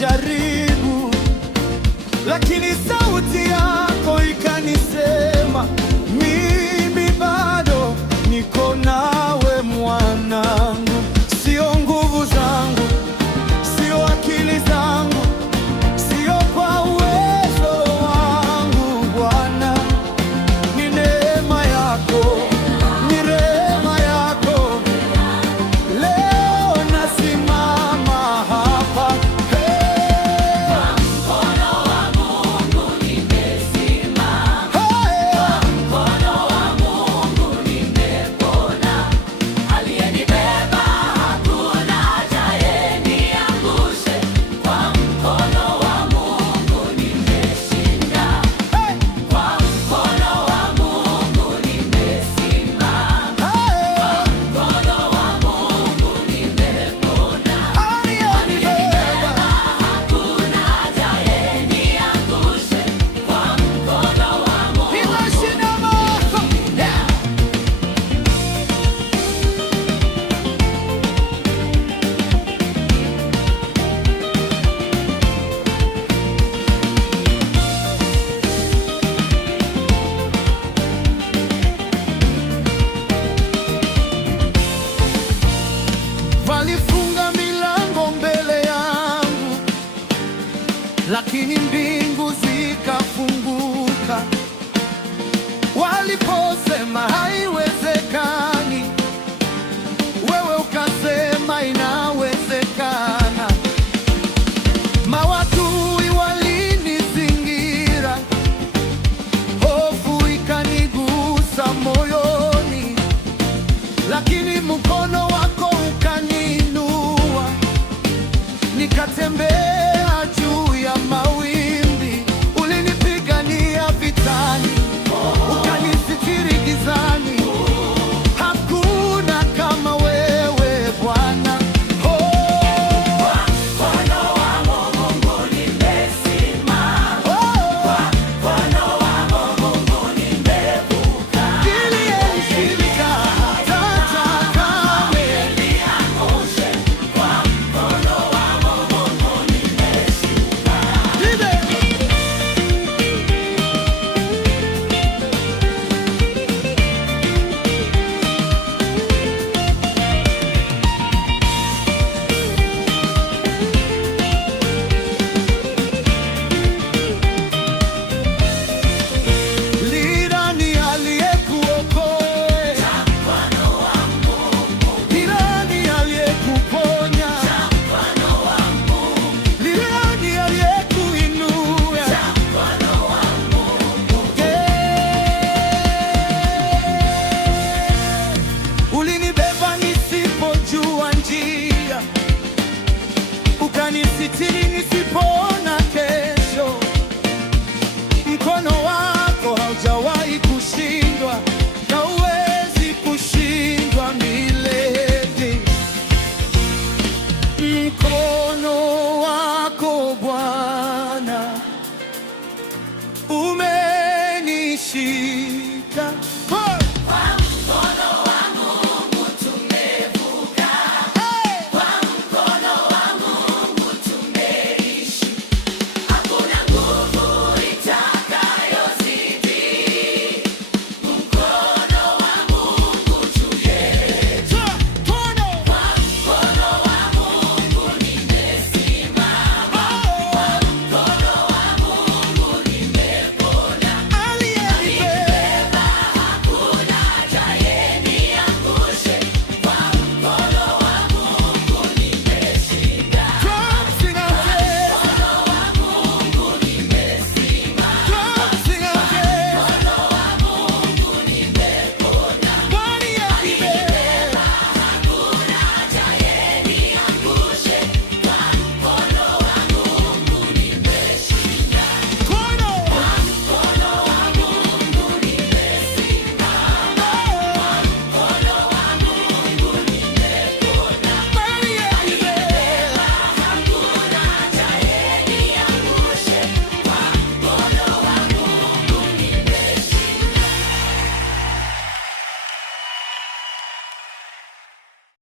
majaribu, lakini sauti yako ikanisema, mimi bado niko nawe mwanangu. Sio nguvu zangu, sio akili zangu, sio kwa uwezo wangu Bwana, ni neema yako, ni rehema yako. Leo nasimama hapa, Kwa mkono wa Mungu nimesimama, kwa mkono wa Mungu nimepona. Aliyenibeba hakuna atayeniangusha. Kwa mkono wa Mungu nimeshinda, kwa mkono wa Mungu nimesimama, kwa mkono wa Mungu nimepona. Aliyenibeba hakuna atayeniangusha. Kwa mkono wa Mungu nimeshinda. Walifunga milango mbele yangu, lakini